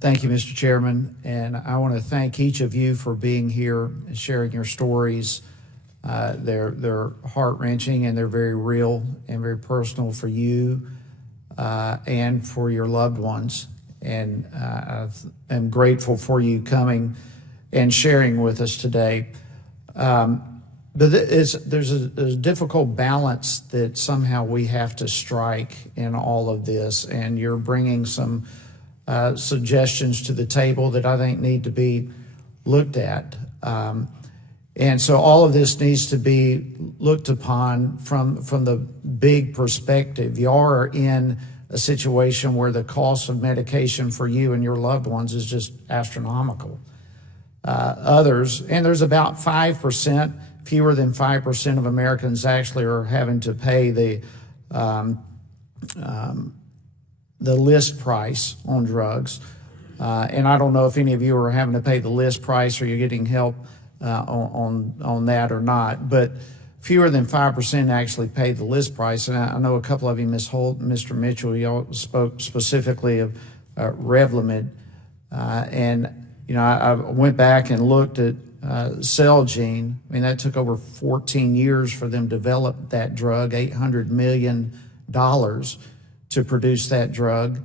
Thank you, Mr. Chairman, and I want to thank each of you for being here and sharing your stories. They're heart-wrenching and they're very real and very personal for you and for your loved ones. And I am grateful for you coming and sharing with us today. But there's a difficult balance that somehow we have to strike in all of this, and you're bringing some suggestions to the table that I think need to be looked at. And so all of this needs to be looked upon from the big perspective. You are in a situation where the cost of medication for you and your loved ones is just astronomical. Others, and there's about 5%, fewer than 5% of Americans actually are having to pay the list price on drugs. And I don't know if any of you are having to pay the list price or you're getting help on that or not, but fewer than 5% actually pay the list price. And I know a couple of you, Ms. Holt and Mr. Mitchell, y'all spoke specifically of Revlimid. And, you know, I went back and looked at Celgene. I mean, that took over 14 years for them to develop that drug, $800 million to produce that drug.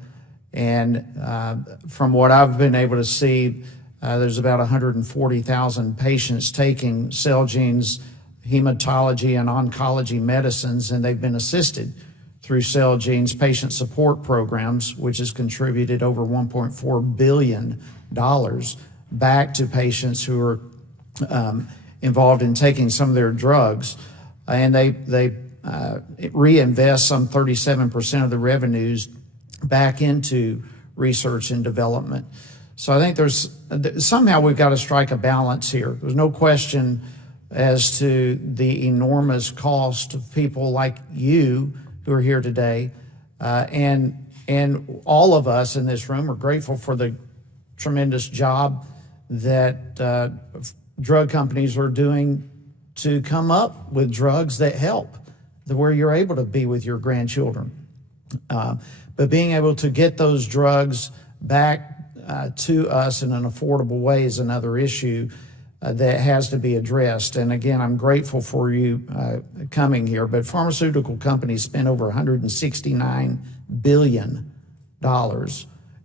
And from what I've been able to see, there's about 140,000 patients taking Celgene's hematology and oncology medicines, and they've been assisted through Celgene's patient support programs, which has contributed over $1.4 billion back to patients who are involved in taking some of their drugs. And they reinvest some 37% of the revenues back into research and development. So I think somehow we've got to strike a balance here. There's no question as to the enormous cost of people like you who are here today. And all of us in this room are grateful for the tremendous job that drug companies are doing to come up with drugs that help, where you're able to be with your grandchildren. But being able to get those drugs back to us in an affordable way is another issue that has to be addressed. And again, I'm grateful for you coming here, but pharmaceutical companies spend over $169 billion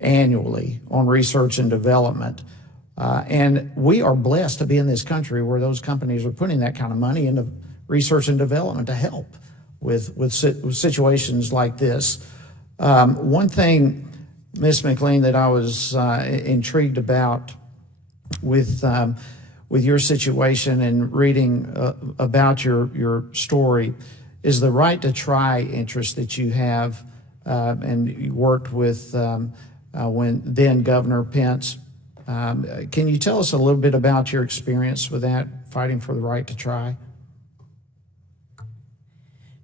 annually on research and development. And we are blessed to be in this country where those companies are putting that kind of money into research and development to help with situations like this. One thing, Ms. McLean, that I was intrigued about with your situation and reading about your story is the right to try interest that you have, and you worked with when then Governor Pence. Can you tell us a little bit about your experience with that, fighting for the right to try?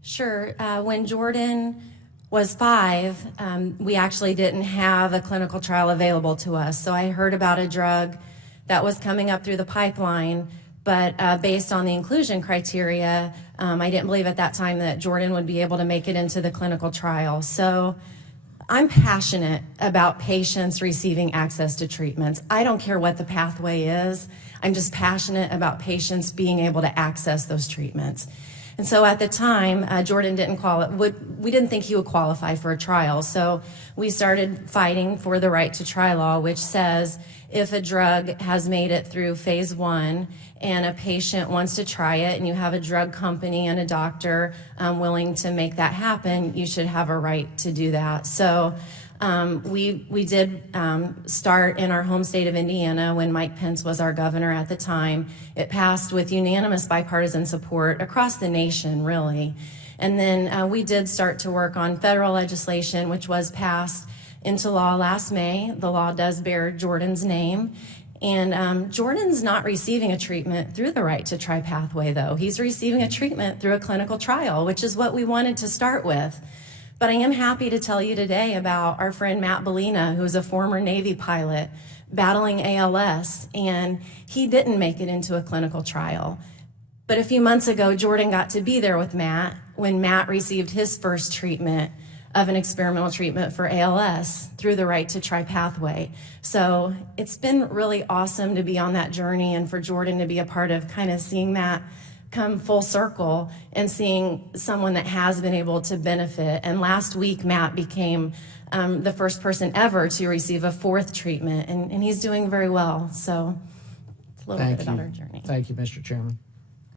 Sure. When Jordan was 5, we actually didn't have a clinical trial available to us. So I heard about a drug that was coming up through the pipeline, but based on the inclusion criteria, I didn't believe at that time that Jordan would be able to make it into the clinical trial. So I'm passionate about patients receiving access to treatments. I don't care what the pathway is. I'm just passionate about patients being able to access those treatments. And so at the time, Jordan we didn't think he would qualify for a trial. So we started fighting for the right to try law, which says if a drug has made it through phase 1 and a patient wants to try it and you have a drug company and a doctor willing to make that happen, you should have a right to do that. So we did start in our home state of Indiana when Mike Pence was our governor at the time. It passed with unanimous bipartisan support across the nation, really. And then we did start to work on federal legislation, which was passed into law last May. The law does bear Jordan's name. And Jordan's not receiving a treatment through the right to try pathway, though. He's receiving a treatment through a clinical trial, which is what we wanted to start with. But I am happy to tell you today about our friend Matt Bellina, who's a former Navy pilot battling ALS, and he didn't make it into a clinical trial. But a few months ago, Jordan got to be there with Matt when Matt received his first treatment of an experimental treatment for ALS through the Right to Try pathway. So it's been really awesome to be on that journey and for Jordan to be a part of kind of seeing that come full circle and seeing someone that has been able to benefit. And last week, Matt became the first person ever to receive a 4th treatment, and he's doing very well. So it's a little Thank bit you. about our journey. Thank you, Mr. Chairman.